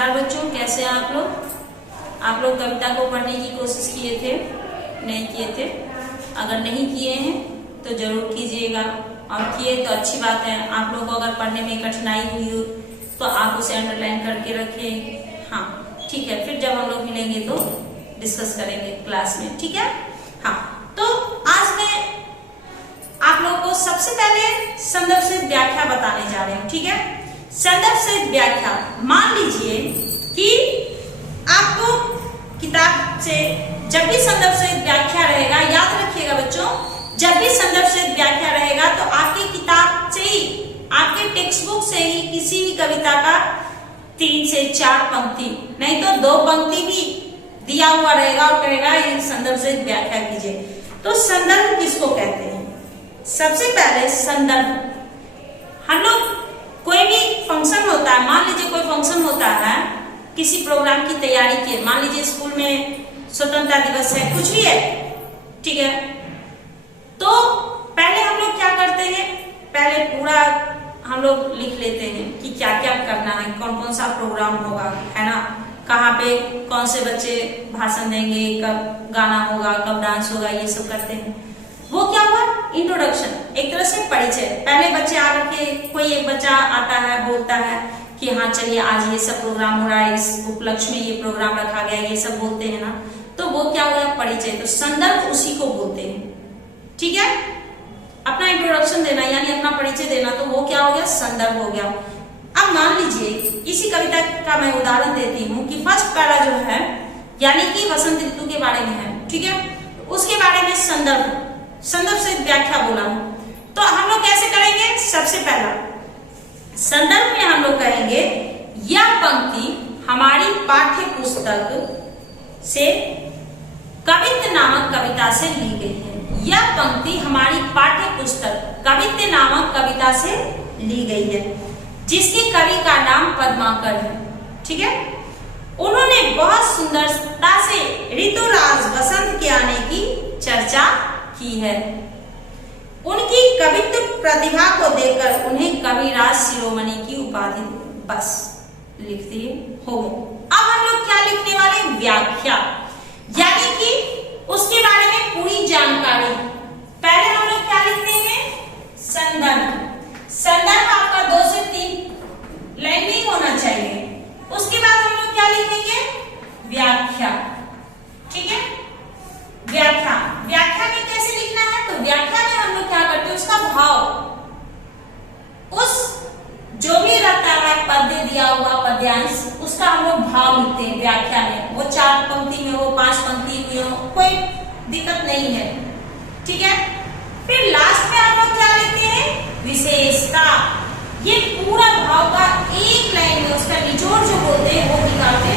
नमस्कार बच्चों, कैसे हैं आप लोग? आप लोग कविता को पढ़ने की कोशिश किए थे? नहीं किए थे? अगर नहीं किए हैं तो जरूर कीजिएगा, और किए तो अच्छी बात है। आप लोगों को अगर पढ़ने में कठिनाई हुई हो तो आप उसे अंडरलाइन करके रखें। हाँ ठीक है, फिर जब हम लोग मिलेंगे तो डिस्कस करेंगे क्लास में, ठीक है? हाँ, तो आज मैं आप लोगों को सबसे पहले संदर्भ से व्याख्या बताने जा रहे हूँ, ठीक है? संदर्भ से व्याख्या, मान लीजिए कि आपको किताब से जब भी संदर्भ से व्याख्या रहेगा, याद रखिएगा बच्चों, जब भी संदर्भ से व्याख्या रहेगा तो आपकी किताब से ही, आपके टेक्स्ट बुक से ही किसी भी कविता का 3 से 4 पंक्ति, नहीं तो 2 पंक्ति भी दिया हुआ रहेगा और कहेगा ये संदर्भ से व्याख्या कीजिए। तो संदर्भ किसको कहते हैं? सबसे पहले संदर्भ, हम लोग कोई भी फंक्शन होता है, मान लीजिए कोई फंक्शन होता है किसी प्रोग्राम की तैयारी के, मान लीजिए स्कूल में स्वतंत्रता दिवस है, कुछ भी है, ठीक है? तो पहले हम लोग क्या करते हैं, पहले पूरा हम लोग लिख लेते हैं कि क्या क्या करना है, कौन कौन सा प्रोग्राम होगा, है ना? कहाँ पे कौन से बच्चे भाषण देंगे, कब गाना होगा, कब डांस होगा, ये सब करते हैं। वो क्या हुआ? इंट्रोडक्शन, एक तरह से परिचय। पहले बच्चे आकर के, कोई एक बच्चा आता है, बोलता है कि हाँ चलिए आज ये सब प्रोग्राम हो रहा है, इस उपलक्ष्य में ये प्रोग्राम रखा गया, ये सब बोलते हैं ना, तो वो क्या हो गया? परिचय। तो संदर्भ उसी को बोलते हैं, ठीक है? अपना इंट्रोडक्शन देना यानी अपना परिचय देना, तो वो क्या हो गया? संदर्भ हो गया। अब मान लीजिए इसी कविता का मैं उदाहरण देती हूँ कि फर्स्ट पैरा जो है यानी कि वसंत ऋतु के बारे में है, ठीक है? उसके बारे में संदर्भ से व्याख्या बोला हूं, तो हम लोग कैसे करेंगे? सबसे पहला संदर्भ में हम लोग कहेंगे यह पंक्ति हमारी पाठ्य पुस्तक से कवित्त नामक कविता से ली गई है। यह पंक्ति हमारी पाठ्य पुस्तक कवित्त नामक कविता से ली गई है, जिसके कवि का नाम पद्माकर है, ठीक है? उन्होंने बहुत सुंदरता से ऋतुराज वसंत के आने की चर्चा की है। उनकी कवित्व प्रतिभा को देखकर उन्हें कविराज शिरोमणि की उपाधि, बस लिख दिए, हो गए। अब हम लोग क्या लिखने वाले? व्याख्या, यानी कि उसके बारे में पूरी जानकारी। पहले हम लोग क्या लिखते हैं? संदर्भ। संदर्भ आपका 2 से 3 लाइन में होना चाहिए। उसके बाद हम लोग क्या लिखेंगे? व्याख्या, ठीक है? व्याख्या, व्याख्या में कैसे लिखना है? तो व्याख्या में हम लोग क्या करते हैं? उसका भाव, उस जो भी रहता है पद्य दिया हुआ पद्यांश, उसका हम लोग भाव लिखते हैं व्याख्या में। वो 4 पंक्ति में हो, 5 पंक्ति में हो, कोई दिक्कत नहीं है, ठीक है? फिर लास्ट में हम लोग क्या लिखते हैं? विशेषता। ये पूरा भाव का एक लाइन में उसका निचोड़ जो बोलते हैं वो निकालते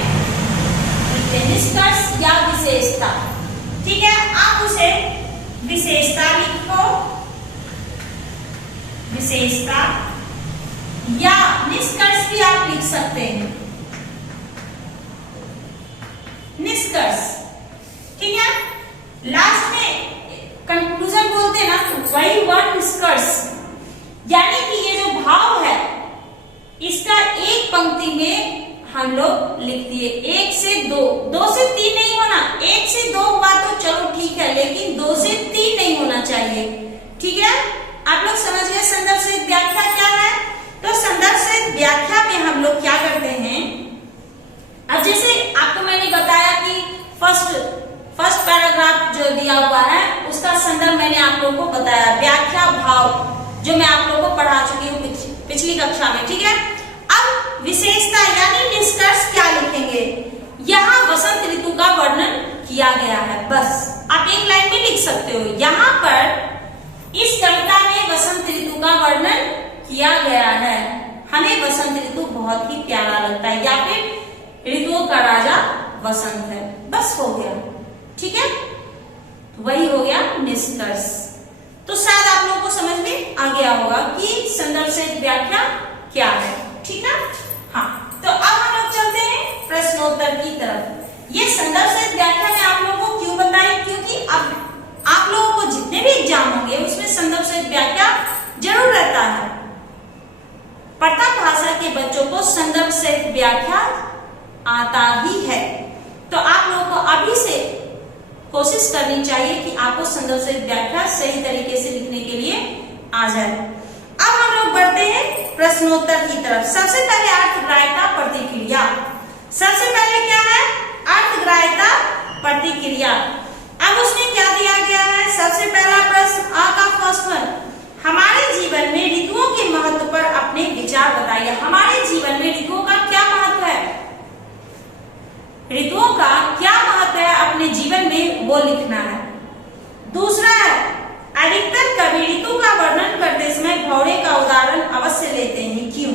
लिखते हैं, निष्कर्ष या विशेषता, ठीक है? आप उसे विशेषता लिखो, विशेषता, या निष्कर्ष भी आप लिख सकते हैं, निष्कर्ष, ठीक है? लास्ट में कंक्लूजन बोलते हैं ना, तो वही वर्ड निष्कर्ष, यानी कि ये जो भाव है इसका एक पंक्ति में हम लोग लिख दिए। 1 से 2, 2 से 3 नहीं होना, 1 से 2 हुआ तो चलो ठीक है, लेकिन 2 से 3 नहीं होना चाहिए, ठीक है? आप लोग समझ गए संदर्भ से व्याख्या क्या है? तो संदर्भ से व्याख्या में हम लोग क्या करते हैं? अब जैसे आपको मैंने बताया कि फर्स्ट पैराग्राफ जो दिया हुआ है उसका संदर्भ मैंने आप लोगों को बताया, व्याख्या, भाव, जो मैं आप लोगों को पढ़ा चुकी हूँ पिछली कक्षा में, ठीक है? अब विशेषता यानी निष्कर्ष क्या लिखेंगे? यहाँ वसंत ऋतु का वर्णन किया गया है, बस आप एक लाइन में लिख सकते हो। यहाँ पर इस कविता में वसंत ऋतु का वर्णन किया गया है, हमें वसंत ऋतु बहुत ही प्यारा लगता है, या फिर ऋतुओं का राजा वसंत है, बस हो गया, ठीक है? वही हो गया निष्कर्ष। तो शायद आप लोगों को समझ में आ गया होगा कि संदर्भ से व्याख्या क्या है, ठीक है? हाँ, तो अब हम लोग चलते हैं प्रश्नोत्तर की तरफ। ये संदर्भ से व्याख्या में आप लोगों को क्यों बताई? क्योंकि अब आप लोगों को जितने भी एग्जाम होंगे उसमें संदर्भ से व्याख्या जरूर रहता है। प्रथम भाषा के बच्चों को संदर्भ से व्याख्या आता ही है। तो आप लोगों को अभी से कोशिश करनी चाहिए कि आपको संदर्भ सहित व्याख्या सही तरीके से लिखने के लिए आ जाए। अब हम लोग बढ़ते हैं प्रश्नोत्तर की तरफ। सबसे पहले अर्थग्राह्यता प्रतिक्रिया। सबसे पहले क्या है? अर्थग्राह्यता प्रतिक्रिया। अब उसमें क्या दिया गया है? सबसे पहला प्रश्न अ का फर्स्ट वन, हमारे जीवन में ऋतुओं के महत्व पर अपने विचार बताइए। हमारे जीवन में ऋतुओं का क्या महत्व है? ऋतुओं का क्या महत्व है अपने जीवन में, वो लिखना है। दूसरा है, अधिकतर कवि ऋतु का वर्णन करते समय भौरे का उदाहरण अवश्य लेते हैं, क्यों?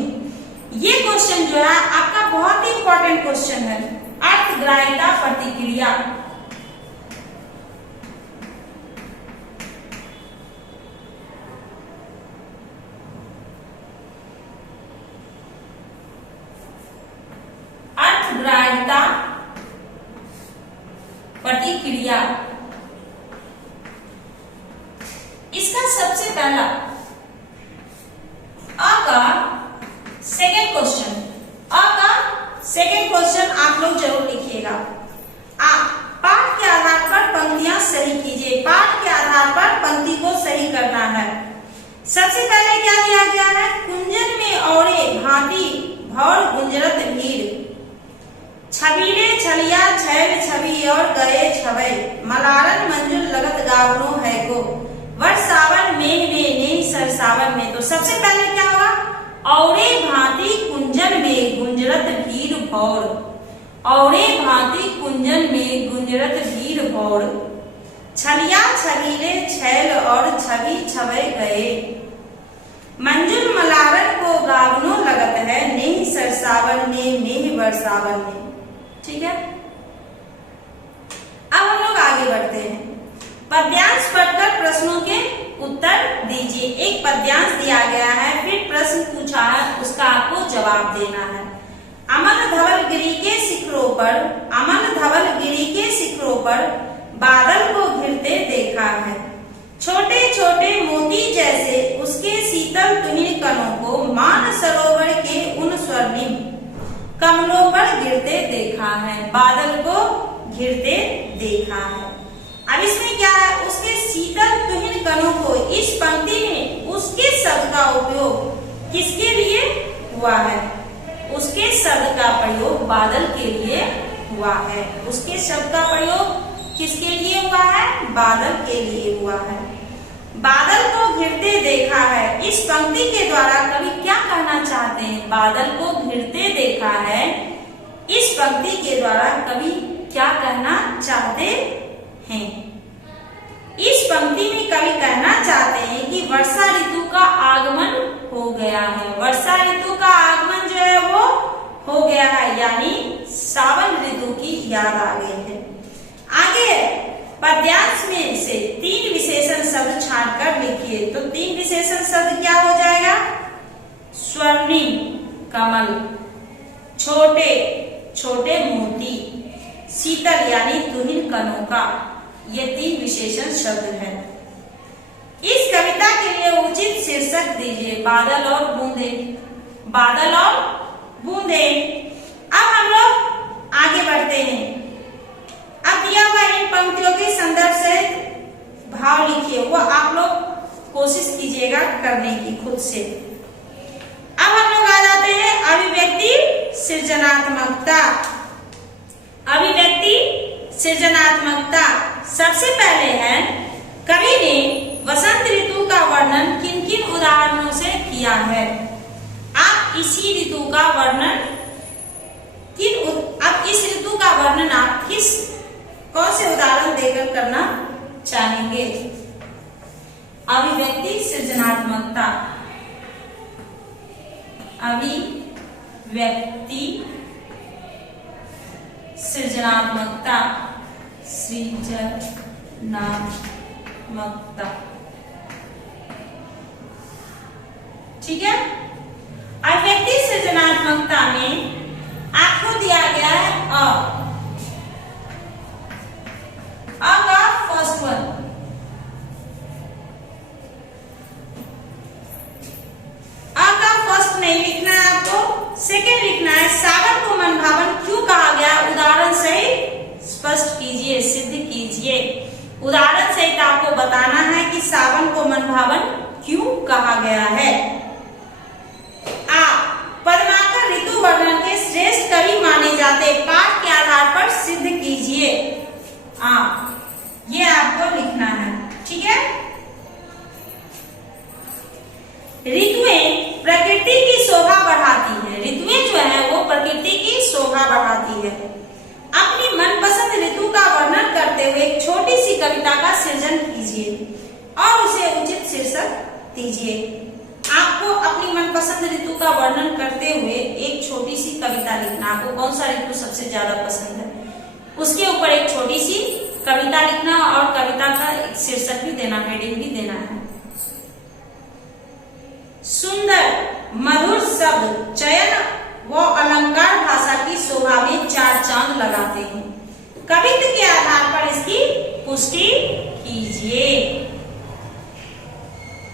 ये क्वेश्चन जो है आपका बहुत ही इंपॉर्टेंट क्वेश्चन है। अर्थग्राह्यता प्रतिक्रिया। अर्थग्राह्यता प्रतिक्रिया, इसका सबसे पहला अ का सेकेंड क्वेश्चन, अ का सेकेंड क्वेश्चन आप लोग जरूर लिखिएगा। पाठ के आधार पर पंक्तियां सही कीजिए। पाठ के आधार पर पंक्ति को सही करना है। सबसे पहले क्या दिया गया है? कुंजन में औरे भांति भौर गुंजरत भीड़, छबीले छलिया छैल छवि और गए छवै, मलारन मंजुल लगत गावनो है को, वर्षावन मेघ में नहीं सरसावन में। तो सबसे पहले क्या होगा? औरे भांति कुंजन में गुंजरत भीड़ भौर, औरे भांति कुंजन में गुंजरत भीड़ भौर, छलिया छबीले छैल और छवि छवै गए, मंजुल मलारन को गावनो लगत है, नेह सरसावन में नेह वर्षावन में। ठीक है, अब हम लोग आगे बढ़ते हैं। पद्यांश पढ़कर प्रश्नों के उत्तर दीजिए। एक पद्यांश दिया गया है, फिर प्रश्न पूछा है, उसका आपको जवाब देना है। अमन धवल गिरी के शिखरों पर, अमन धवल गिरी के शिखरों पर बादल को घिरते देखा है, छोटे छोटे मोती जैसे उसके शीतल तुहिन कणों को मान सरोवर के उन स्वर्णिम कमलों पर गिरते देखा है। बादल को घिरते देखा है। अब इसमें क्या है? उसके शीतल तुहिन कणों को, इस पंक्ति में उसके शब्द का उपयोग किसके लिए हुआ है? उसके शब्द का प्रयोग बादल के लिए हुआ है। उसके शब्द का प्रयोग किसके लिए हुआ है? बादल के लिए हुआ है। बादल को घिरते देखा है, इस पंक्ति के द्वारा कवि क्या कहना चाहते हैं? बादल को घिरते देखा है, इस पंक्ति के द्वारा कवि क्या कहना चाहते हैं? इस पंक्ति में कवि कहना चाहते हैं कि वर्षा ऋतु का आगमन हो गया है। वर्षा ऋतु का आगमन जो है वो हो गया है, यानी सावन ऋतु की याद आ गई है। आगे पद्यांश में से 3 विशेषण शब्द छांटकर लिखिए। तो 3 विशेषण शब्द क्या हो जाएगा? स्वर्णिम कमल, छोटे छोटे मोती, शीतल यानी तुहिन कणों का, ये 3 विशेषण शब्द हैं। इस कविता के लिए उचित शीर्षक दीजिए। बादल और बूंदे, बादल और बूंदे। अब हम लोग आगे बढ़ते हैं। अब दिया हुआ इन पंक्तियों के संदर्भ से भाव लिखिए, वो आप लोग कोशिश कीजिएगा करने की खुद से। अब हम लोग आ जाते हैं अभिव्यक्ति सृजनात्मकता। अभिव्यक्ति सृजनात्मकता सबसे पहले है, कवि ने वसंत ऋतु का वर्णन किन किन उदाहरणों से किया है? आप इसी ऋतु का वर्णन अब इस ऋतु का वर्णन आप कौन से उदाहरण देकर करना चाहेंगे? अभिव्यक्ति सृजनात्मकता, अभिव्यक्ति सृजनात्मकता, सृजनात्मकता। ठीक है, अभिव्यक्ति सृजनात्मकता में आपको दिया गया है अ का फर्स्ट वन। अ का फर्स्ट नहीं लिखना है आपको, सेकेंड लिखना है। सावन को मनभावन क्यों कहा गया? उदाहरण सहित स्पष्ट कीजिए, सिद्ध कीजिए। उदाहरण सहित आपको बताना है कि सावन को मनभावन क्यों कहा गया है। आप पद्माकर ऋतु वर्णन के श्रेष्ठ कवि माने जाते, पाठ के आधार पर सिद्ध कीजिए। ये आपको लिखना है, ठीक है। ऋतुएं प्रकृति की शोभा बढ़ाती है। ऋतुएं जो है वो प्रकृति की शोभा बढ़ाती है। अपनी मनपसंद ऋतु का वर्णन करते हुए एक छोटी सी कविता का सृजन कीजिए और उसे उचित शीर्षक दीजिए। आपको अपनी मनपसंद ऋतु का वर्णन करते हुए एक छोटी सी कविता लिखना। आपको कौन सा ऋतु सबसे ज्यादा पसंद है, उसके ऊपर एक छोटी सी कविता लिखना और कविता का एक शीर्षक भी देना, हेडिंग भी देना है। सुंदर मधुर शब्द चयन व अलंकार भाषा की शोभा में चार चांद लगाते हैं। कवित्व के आधार पर इसकी पुष्टि कीजिए।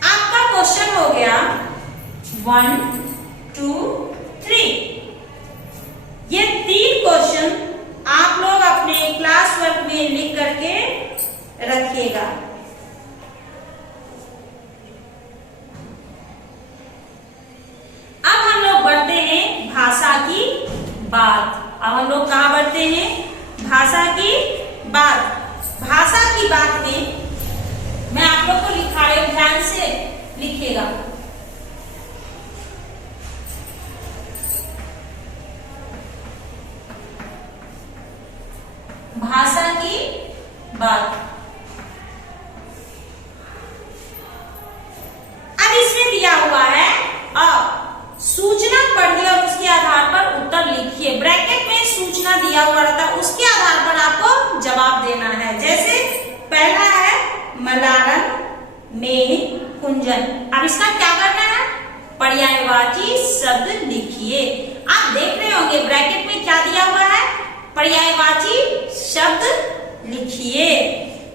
आपका क्वेश्चन हो गया 1, 2, 3। ये 3 क्वेश्चन आप लोग अपने क्लास वर्क में लिख करके रखिएगा। अब हम लोग बढ़ते हैं भाषा की बात। अब हम लोग कहाँ बढ़ते हैं? भाषा की बात। भाषा की बात में मैं आप लोग को लिखा रही हूं, ध्यान से लिखिएगा। भाषा की बात। अब इसमें दिया हुआ है सूचना पढ़िए और उसके आधार पर उत्तर लिखिए। ब्रैकेट में सूचना दिया हुआ रहता है, उसके आधार पर आपको जवाब देना है। जैसे पहला है मलारन, मेघ, कुंजन। अब इसका क्या करना है? पर्यायवाची शब्द लिखिए। आप देख रहे होंगे ब्रैकेट में क्या दिया हुआ है? पर्यायवाची शब्द लिखिए।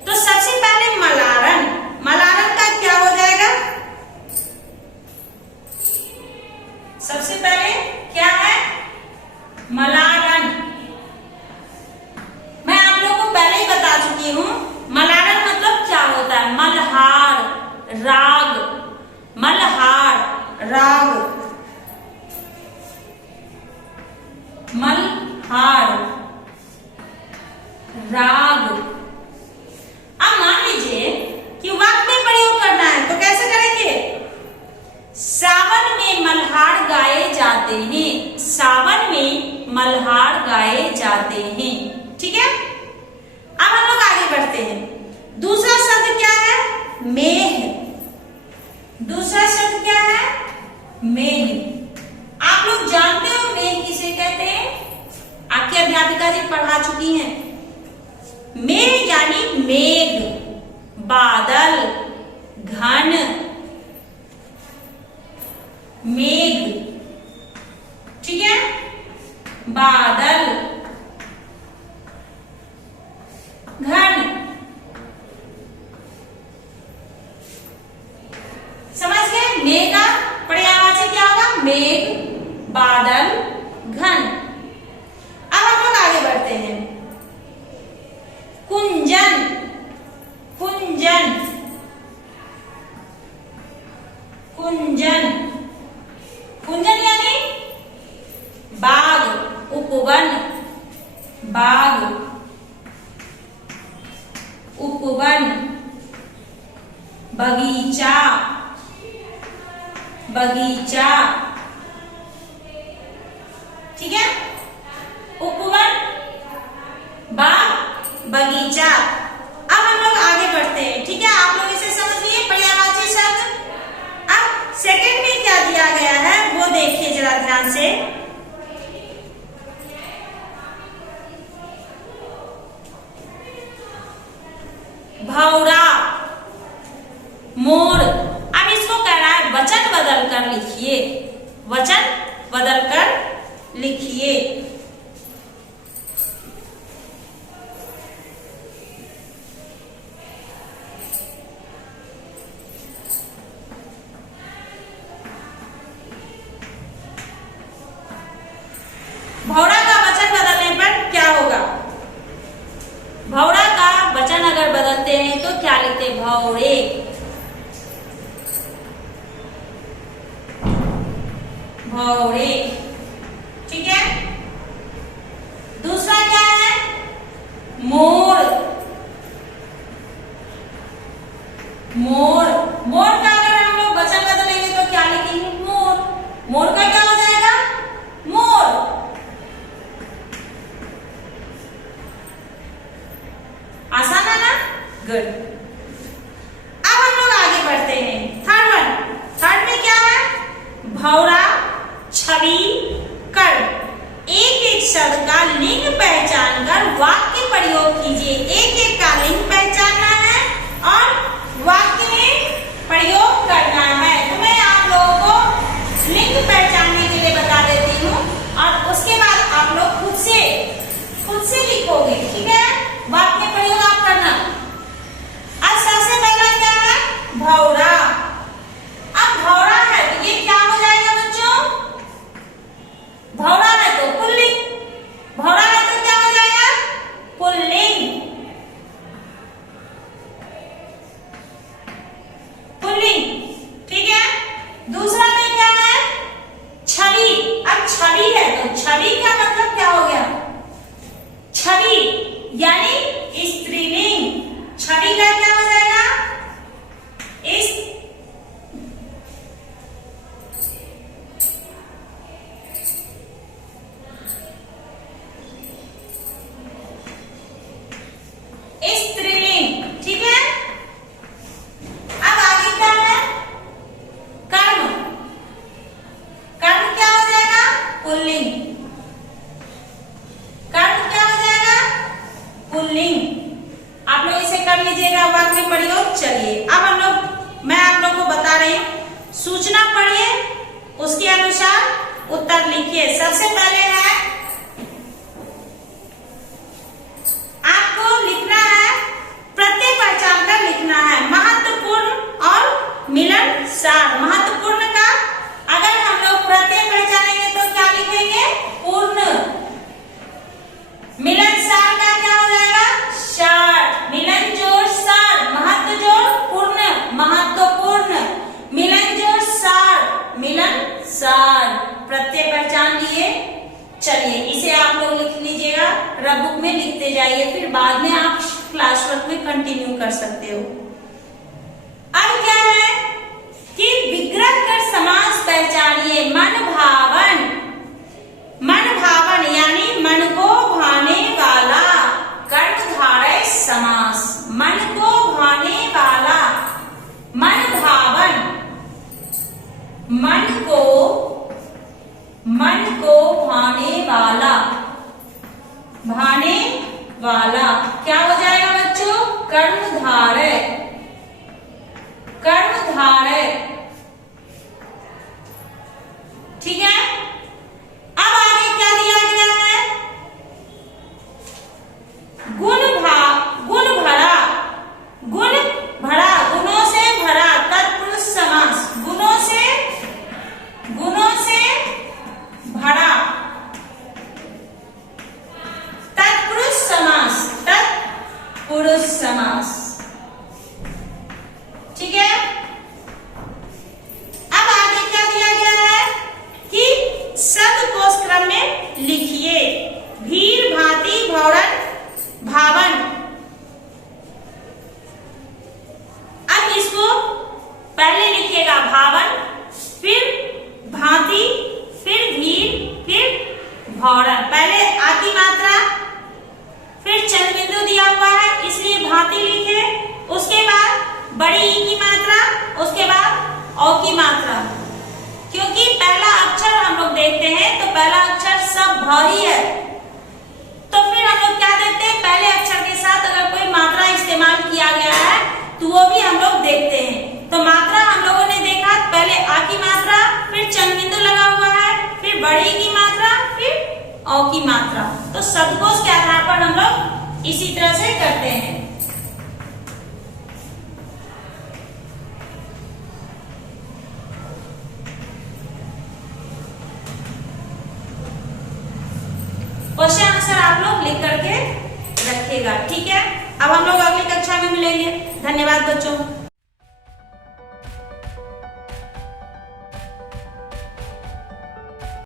तो सबसे पहले मलारन। मलारन का क्या हो जाएगा? सबसे पहले क्या है? मलारन। मैं आप लोगों को पहले ही बता चुकी हूं, मलारन मतलब क्या होता है? मल्हार राग, मल्हार राग, मल्हार राग। अब मान लीजिए कि वाक्य में प्रयोग करना है, तो कैसे करेंगे? सावन में मल्हार गाए जाते हैं। सावन में मल्हार गाए जाते हैं, ठीक है। अब हम लोग आगे बढ़ते हैं। दूसरा शब्द क्या है? मेघ। दूसरा शब्द क्या है? मेघ। आप लोग जानते हो मेघ किसे कहते हैं? आपकी अध्यापिका जी पढ़ा चुकी हैं। मेघ यानी मेघ, बादल, घन, मेघ, ठीक है। बादल, घन। समझ गए? मेघ का पर्यायवाची क्या होगा? मेघ, बादल, घन। अब हम लोग आगे बढ़ते हैं। कुंजन। कुंजन, कुंजन, कुंजन यानी बाग, उपवन, बाग, उपवन, बगीचा, बगीचा, ठीक है। उपवन, बाग, बगीचा। अब हम लोग आगे बढ़ते हैं, ठीक है। आप लोग इसे समझ लिए पर्यायवाची शब्द। अब सेकंड में क्या दिया गया है वो देखिए जरा ध्यान से। भौरा, मोर। अब इसको कह रहा है वचन बदल कर लिखिए। वचन बदल कर लिखिए। भौरा का भौरे। भौरे, ठीक है। दूसरा क्या है? मोर। मोर, मोर का अगर हम लोग वचन बदलेंगे तो क्या लिखेंगे? मोर। मोर का क्या हो जाएगा? मोर। आसान है ना? गुड। अब हम लोग आगे बढ़ते हैं। थर्ड वन, थर्ड में क्या है? भौरा, छवि, कर्ण। एक एक शब्द का लिंग पहचान कर वाक्य प्रयोग कीजिए। एक एक का लिंग पहचानना है और वाक्य में प्रयोग करना है। तो मैं आप लोगों को लिंग पहचानने के लिए बता देती हूँ और उसके बाद आप लोग खुद से लिखोगे, ठीक है? वाक्य में प्रयोग आप करना। अब सबसे पहला क्या है? भौरा। अब भौरा है तो ये क्या हो जाएगा बच्चों? भौरा है तो पुल्लिंग। भौरा है तो क्या हो जाएगा? पुल्लिंग। पुल्लिंग, ठीक है। दूसरा में क्या है? छवि। अब छवि है तो छवि का मतलब क्या हो गया? छवि यानी स्त्रीलिंग। छवि का क्या हो जाएगा? स्त्रीलिंग, ठीक है। अब आगे क्या है? कर्म। कर्म क्या हो जाएगा? पुल्लिंग। कर्म क्या हो जाएगा? पुल्लिंग। आप लोग इसे कर लीजिएगा वाक्य में प्रयोग। चलिए अब मैं आप लोग को बता रही हूँ, सूचना पढ़िए, उसके अनुसार उत्तर लिखिए। सबसे पहले है आपको लिखना है, प्रत्यय पहचान कर लिखना है, महत्वपूर्ण और मिलनसार। महत्वपूर्ण का अगर हम लोग प्रत्यय पहचानेंगे तो क्या लिखेंगे? पूर्ण। मिलनसार का क्या हो जाएगा? सार। मिलन जोड़ सार, महत्व जोड़ पूर्ण, महत्वपूर्ण। मिलन जोड़ सार, मिलनसार। प्रत्यय पहचान लिए। चलिए इसे आप लोग लिख लीजिएगा, रफ बुक में लिखते जाइए, फिर बाद में आप क्लास वर्क में कंटिन्यू कर सकते हो। अब क्या है कि विग्रह कर समास पहचानिए। मन भावन। मन भावन यानी मन को भाने वाला। कर्मधारय समास। मन को भाने वाला, मन भावन। मन को भाने वाला, भाने वाला क्या हो जाएगा बच्चों? कर्मधारय। कर्मधारय, ठीक है। अब आगे क्या दिया गया है? गुण भरा। गुण भरा, गुणों से भरा, तत्पुरुष समास। गुणों से भरा, तत्पुरुष समास। तत्पुरुष समास, ठीक है। अब आगे क्या दिया गया है कि शब्दकोश क्रम में लिखिए। भीड़, भांति, भौरन, भावन। अब इसको पहले लिखिएगा भावन, फिर भांति, फिर भीड़, फिर भौरन। पहले आ की मात्रा, फिर चंद्र बिंदु दिया हुआ है इसलिए भांति लिखे, उसके बाद बड़ी ई की मात्रा, उसके बाद औ की मात्रा। क्योंकि पहला अक्षर हम लोग देखते हैं तो पहला अक्षर सब भ ही है, तो फिर हम लोग क्या देखते हैं? पहले अक्षर के साथ अगर कोई मात्रा इस्तेमाल किया गया है तो वो भी हम लोग देखते हैं। तो मात्रा हम लोगों ने देखा, पहले आ की मात्रा, फिर चंद्र बिंदु लगा हुआ है, फिर बड़ी की मात्रा, फिर औ की मात्रा। तो शब्दकोश के आधार पर हम लोग इसी तरह से करते हैं। क्वेश्चन आंसर आप लोग लिख करके रखिएगा, ठीक है। अब हम लोग अगली कक्षा में मिलेंगे। धन्यवाद बच्चों।